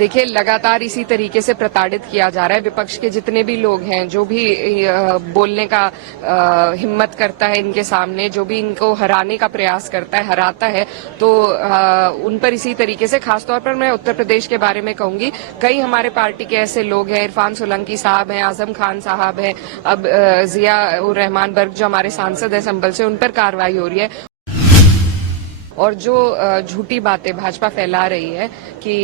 देखिए, लगातार इसी तरीके से प्रताड़ित किया जा रहा है। विपक्ष के जितने भी लोग हैं, जो भी बोलने का हिम्मत करता है इनके सामने, जो भी इनको हराने का प्रयास करता है, हराता है, तो उन पर इसी तरीके से, खासतौर पर मैं उत्तर प्रदेश के बारे में कहूंगी, कई हमारे पार्टी के ऐसे लोग हैं, इरफान सोलंकी साहब हैं, आजम खान साहब हैं, अब जिया उर रहमान बर्ग जो हमारे सांसद है संभल से, उन पर कार्रवाई हो रही है। और जो झूठी बातें भाजपा फैला रही है कि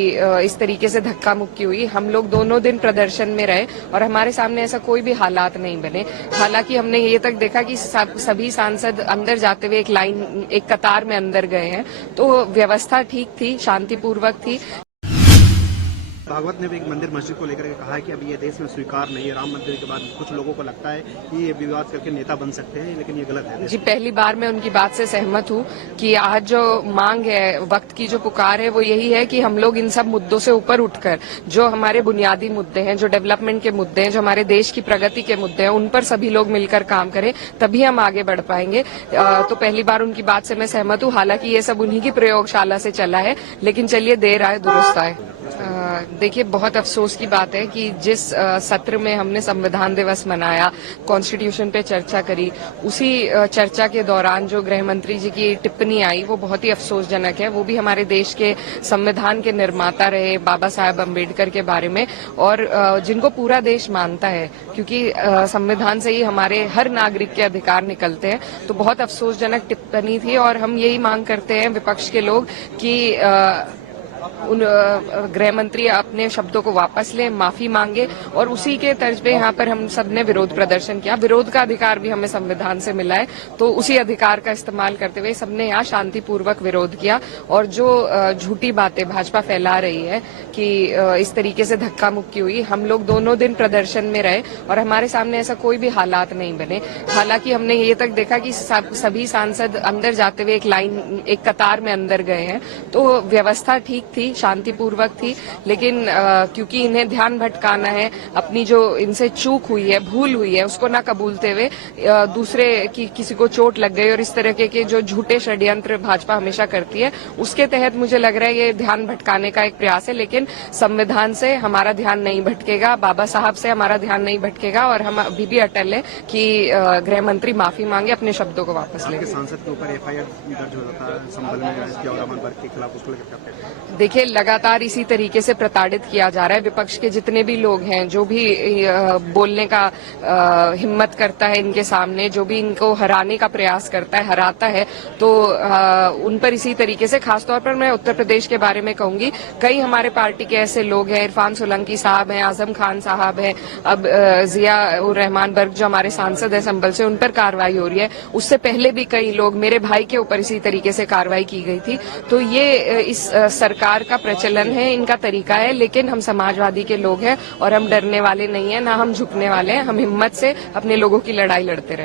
इस तरीके से धक्का मुक्की हुई, हम लोग दोनों दिन प्रदर्शन में रहे और हमारे सामने ऐसा कोई भी हालात नहीं बने। हालांकि हमने ये तक देखा कि सभी सांसद अंदर जाते हुए एक कतार में अंदर गए हैं, तो व्यवस्था ठीक थी, शांतिपूर्वक थी। भागवत ने भी एक मंदिर मस्जिद को लेकर के कहा है कि अभी ये देश में स्वीकार नहीं है। राम मंदिर के बाद कुछ लोगों को लगता है कि ये विवाद करके नेता बन सकते हैं, लेकिन ये गलत है। जी, पहली बार मैं उनकी बात से सहमत हूँ कि आज जो मांग है, वक्त की जो पुकार है, वो यही है कि हम लोग इन सब मुद्दों से ऊपर उठकर जो हमारे बुनियादी मुद्दे हैं, जो डेवलपमेंट के मुद्दे हैं, जो हमारे देश की प्रगति के मुद्दे हैं, उन पर सभी लोग मिलकर काम करें, तभी हम आगे बढ़ पाएंगे। तो पहली बार उनकी बात से मैं सहमत हूँ। हालांकि ये सब उन्हीं की प्रयोगशाला से चला है, लेकिन चलिए, देर आए दुरुस्त आए। देखिए, बहुत अफसोस की बात है कि जिस सत्र में हमने संविधान दिवस मनाया, कॉन्स्टिट्यूशन पे चर्चा करी, उसी चर्चा के दौरान जो गृह मंत्री जी की टिप्पणी आई, वो बहुत ही अफसोसजनक है। वो भी हमारे देश के संविधान के निर्माता रहे, बाबा साहेब अम्बेडकर के बारे में, और जिनको पूरा देश मानता है, क्योंकि संविधान से ही हमारे हर नागरिक के अधिकार निकलते हैं। तो बहुत अफसोसजनक टिप्पणी थी और हम यही मांग करते हैं, विपक्ष के लोग, कि उन गृह मंत्री अपने शब्दों को वापस लें, माफी मांगे, और उसी के तर्ज पे यहाँ पर हम सब ने विरोध प्रदर्शन किया। विरोध का अधिकार भी हमें संविधान से मिला है, तो उसी अधिकार का इस्तेमाल करते हुए सबने यहाँ शांतिपूर्वक विरोध किया। और जो झूठी बातें भाजपा फैला रही है कि इस तरीके से धक्का मुक्की हुई, हम लोग दोनों दिन प्रदर्शन में रहे और हमारे सामने ऐसा कोई भी हालात नहीं बने। हालांकि हमने ये तक देखा कि सभी सांसद अंदर जाते हुए एक कतार में अंदर गए हैं, तो व्यवस्था ठीक थी, शांतिपूर्वक थी। लेकिन क्योंकि इन्हें ध्यान भटकाना है, अपनी जो इनसे चूक हुई है, भूल हुई है, उसको ना कबूलते हुए दूसरे की किसी को चोट लग गई, और इस तरह के जो झूठे षड्यंत्र भाजपा हमेशा करती है, उसके तहत मुझे लग रहा है ये ध्यान भटकाने का एक प्रयास है। लेकिन संविधान से हमारा ध्यान नहीं भटकेगा, बाबा साहब से हमारा ध्यान नहीं भटकेगा, और हम अभी भी अटल है कि गृह मंत्री माफी मांगे, अपने शब्दों को वापस ले। सांसद के ऊपर FIR दर्ज हो जाता है संभल में के खिलाफ, उसको लेकर देखिए, लगातार इसी तरीके से प्रताड़ित किया जा रहा है। विपक्ष के जितने भी लोग हैं, जो भी बोलने का हिम्मत करता है इनके सामने, जो भी इनको हराने का प्रयास करता है, हराता है, तो उन पर इसी तरीके से, खासतौर पर मैं उत्तर प्रदेश के बारे में कहूंगी, कई हमारे पार्टी के ऐसे लोग हैं, इरफान सोलंकी साहब हैं, आजम खान साहब हैं, अब जिया उर रहमान बर्ग जो हमारे सांसद है संभल से, उन पर कार्रवाई हो रही है। उससे पहले भी कई लोग, मेरे भाई के ऊपर इसी तरीके से कार्रवाई की गई थी। तो ये इस सरकार का प्रचलन है, इनका तरीका है। लेकिन हम समाजवादी के लोग हैं और हम डरने वाले नहीं हैं, ना हम झुकने वाले हैं। हम हिम्मत से अपने लोगों की लड़ाई लड़ते रहे।